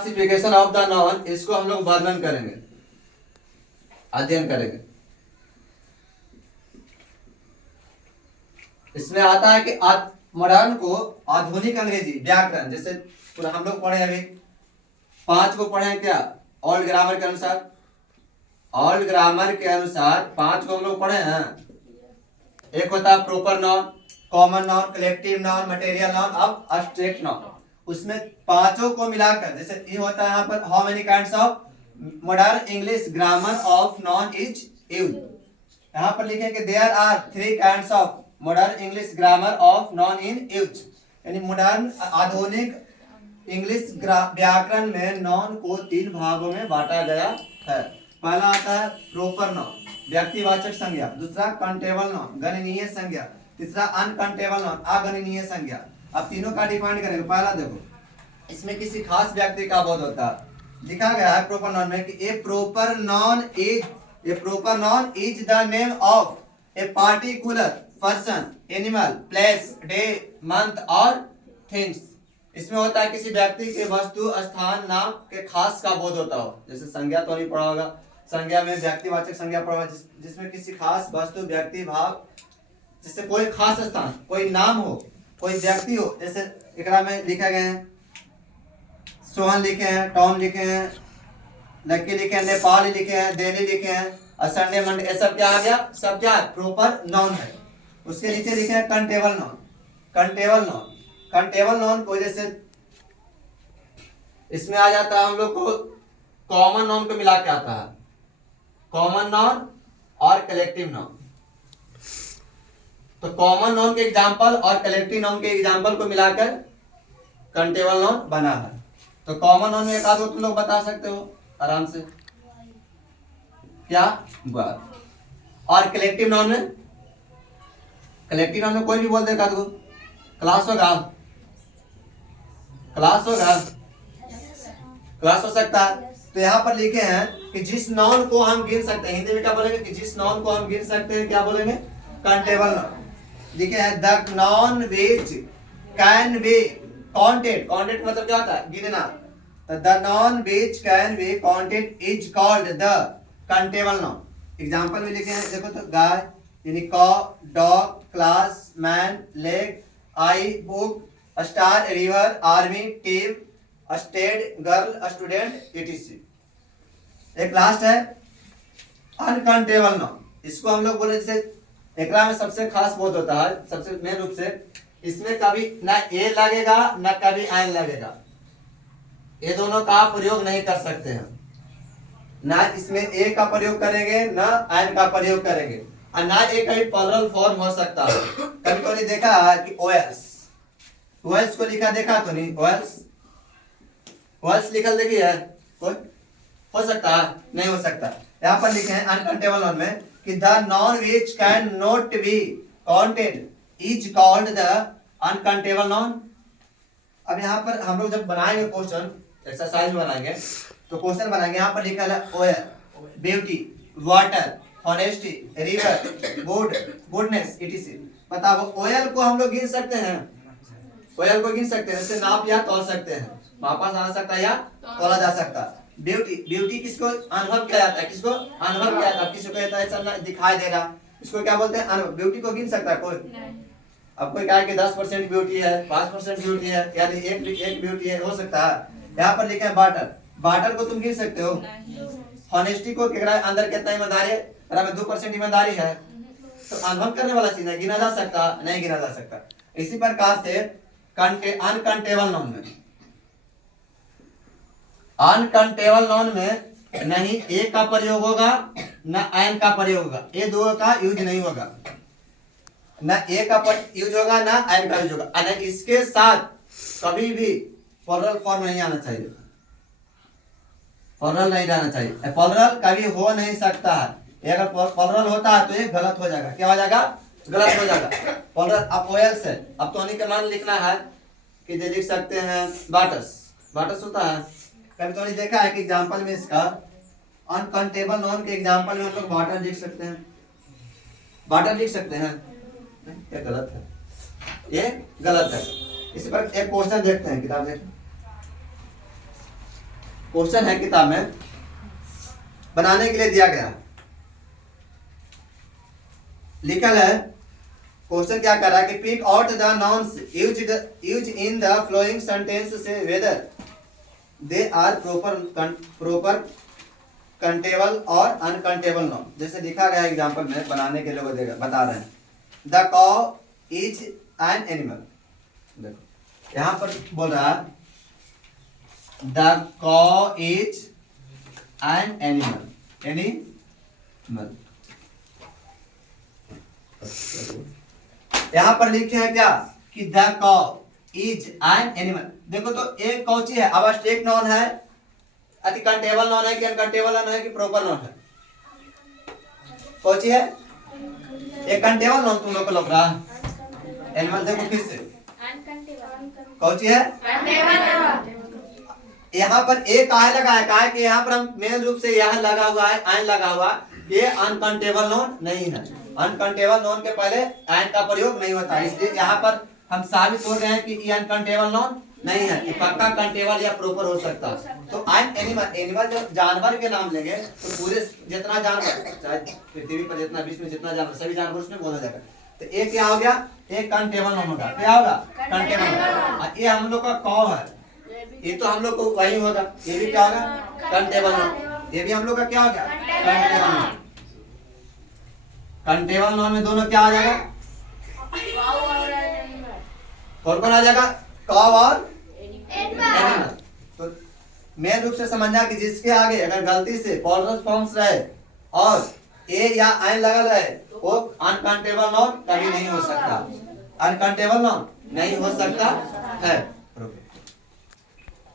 Classification of the non, इसको हम लोग वर्णन करेंगे, अध्ययन करेंगे। इसमें आता है कि मॉडर्न को आधुनिक अंग्रेजी व्याकरण, जैसे पूरा हम लोग पढ़े अभी 5 को पढ़े क्या ओल्ड ग्रामर के अनुसार, ओल्ड ग्रामर के अनुसार 5 को हम लोग पढ़े हैं। एक होता है proper noun, common noun, collective noun, material non, अब एब्स्ट्रैक्ट नॉन। उसमें पांचों को मिलाकर जैसे ये होता है यहाँ पर how many kinds of modern English grammar of non is used. यहाँ पर लिखे कि there are 3 kinds of modern English grammar of non in use, यानी मॉडर्न आधुनिक इंग्लिश व्याकरण में नॉन को 3 भागों में बांटा गया है। पहला आता है प्रॉपर नॉन, व्यक्तिवाचक संज्ञा। दूसरा कंटेबल नॉन, गणनीय संज्ञा। तीसरा अनकंटेबल नॉन, अगणनीय संज्ञा। अब तीनों का डिफाइन करेंगे। पहला देखो, इसमें किसी खास व्यक्ति का बोध होता है। लिखा गया है प्रॉपर नॉन में कि ए proper noun is the name of a particular person, animal, place, day, month और थिंग्स। इसमें होता है किसी व्यक्ति के वस्तु, स्थान, नाम के खास का बोध होता हो। जैसे संज्ञा तो नहीं पढ़ा होगा, संज्ञा में व्यक्तिवाचक संज्ञा पढ़ा, जिसमें किसी खास वस्तु, व्यक्ति, भाव, जैसे कोई खास स्थान, कोई नाम हो, कोई व्यक्ति हो। जैसे एकरा में लिखा गया है सोहन लिखे हैं, टॉम लिखे हैं, लक्की लिखे हैं, नेपाल लिखे हैं, दिल्ली लिखे हैं, और संडे मंडे, ये सब क्या आ गया, सब क्या है प्रॉपर नॉन है। उसके नीचे लिखे हैं कंटेबल नॉन। कंटेबल नॉन को जैसे इसमें आ जाता है हम लोग को कॉमन नॉन को मिला के आता है, कॉमन नॉन और कलेक्टिव नॉन। तो कॉमन नॉन के एग्जांपल और कलेक्टिव नॉन के एग्जांपल को मिलाकर कंटेबल नॉन बना है। तो कॉमन नॉन में एक आध तुम लोग बता सकते हो आराम से, क्या बात। और कलेक्टिव नॉन में कोई भी बोल देगा तो क्लास हो सकता है। तो यहाँ पर लिखे हैं कि जिस नॉन को हम गिन सकते हैं, हिंदी में क्या बोलेंगे कि जिस नॉन को हम गिन सकते हैं, क्या बोलेंगे, कंटेबल नॉन। लिखे हैं the non which can be counted, counted मतलब क्या होता है, गिनना। तो the non which can be counted is called the countable non. Example में लिखे हैं, देखो तो गाय यानी कॉ, डॉग, क्लास, मैन, लेग, आई, book, star, river, army, team, state, girl, student, etc। एक लास्ट है अनकंटेबल नॉन। इसको हम लोग बोले जैसे एकरा में सबसे खास बोध होता है, सबसे मेन रूप से इसमें कभी ना ए लगेगा ना कभी एन लगेगा। ये दोनों का प्रयोग नहीं कर सकते हैं, ना इसमें ए का प्रयोग करेंगे ना एन का प्रयोग करेंगे, और ना एक कभी प्लुरल फॉर्म हो सकता है। कभी तो नहीं देखा है कि ओएल्स को लिखा देखा तो नहीं, ओएल्स लिखल देखी है कोई, हो सकता है नहीं हो सकता। यहाँ पर लिखे हैं अनकंटेबल नॉन में कि the non which can not be counted is called the uncountable noun. अब यहाँ पर हम लोग जब बनाएंगे क्वेश्चन, एक्सरसाइज बनाएंगे तो क्वेश्चन बनाएंगे, यहाँ पर लिखा है oil, beauty, water, honesty, river, goodness, etc। बताओ ओयल को हम लोग गिन सकते हैं, ओयल को गिन सकते हैं, जैसे नाप या तौल सकते हैं, मापा जा सकता है या तोला जा सकता है। ब्यूटी किसको अनुभव किया जाता है, किसको अनुभव किया जाता है, किसको कहता है ऐसा दिखाई दे रहा, इसको क्या बोलते हैं अनुभव। ब्यूटी को गिन सकता है कोई? अब कोई कहे कि 10% ब्यूटी है, 5% ब्यूटी है, यानी एक ब्यूटी है, हो सकता है। यहाँ पर लिखा है वाटर को तुम गिन सकते हो। ऑनेस्टी को अंदर कितना ईमानदारी है, में 2% ईमानदारी है, तो अनुभव करने वाला चीज है, गिना जा सकता नहीं गिना जा सकता। इसी प्रकार से अनकंटेबल नॉन में नहीं ए का प्रयोग होगा न एन का प्रयोग होगा, ये दो का यूज नहीं होगा, न ए का यूज होगा न एन का यूज होगा, और इसके साथ कभी भी प्लुरल फॉर्म नहीं आना चाहिए, प्लुरल नहीं रहना चाहिए, प्लुरल कभी हो नहीं सकता है। अगर प्लुरल होता है तो ये गलत हो जाएगा, क्या हो जाएगा, गलत हो जाएगा प्लुरल। अब ओएल्स है, अब तो के मान लिखना है कि जो लिख सकते हैं वाटर्स होता है। कभी तो नहीं देखा है कि एग्जांपल में इसका अनकंटेबल नॉन के एग्जांपल में हम लोग वाटर लिख सकते हैं, ये गलत है, ये गलत है। इस पर एक क्वेश्चन देखते हैं, किताब देखते क्वेश्चन है किताब में बनाने के लिए दिया गया, लिखा है क्वेश्चन क्या कर रहा है कि pick out the nouns used in the flowing sentence से whether they are proper countable और अनकंटेबल नाउन। जैसे लिखा गया एग्जांपल में बनाने के लोग बता रहे हैं, द कॉ इज एन एनिमल। देखो यहां पर बोल रहा है द कॉ इज एन एनिमल। यहां पर लिखे हैं क्या कि द कॉ इज एन एनिमल। देखो तो एक कौची है, अब स्टेट नॉन है, अति कंटेबल नॉन है कि अनकंटेबल नॉन है कि प्रॉपर नॉन है? कौची है? एक कंटेबल नॉन तुम लोग को लग रहा है। एनिमल देखो फिर से कौची है? यहाँ पर एक काहे लगा है, काहे कि यहाँ पर हम मेन रूप से यह लगा हुआ है, एन लगा हुआ, ये अनकंटेबल नॉन नहीं है। अनकंटेबल नॉन के पहले एन का प्रयोग नहीं होता, इसलिए यहाँ पर हम साबित हो रहे हैं कि ये अनकंटेबल नॉन नहीं है, ये पक्का कंटेबल या प्रॉपर हो सकता है। तो एन एनिमल, एनिमल जब जानवर के नाम लेंगे तो पूरे जितना जानवर, चाहे पृथ्वी पर जितना विश्व में जितना जानवर, सभी जानवर उसमें बोला जाएगा। तो एक क्या हो गया? एक कंटेबल नॉन होगा। क्या होगा? कंटेबल। ये हम लोग का कौ है, ये तो हम लोग को वही होगा। ये भी क्या होगा? Countable non. ये भी हम लोग का क्या हो गया? Countable non. कंटेबल नॉन में दोनों क्या आ जाएगा? कौन कौन आ जाएगा? कौ और एनिमल। तो मेन रूप से समझना कि जिसके आगे अगर गलती से पॉलरस फॉर्म्स रहे और ए या एन लगल रहे वो अनकंटेबल नॉन कभी नहीं हो सकता, अनकंटेबल नॉन नहीं हो सकता है।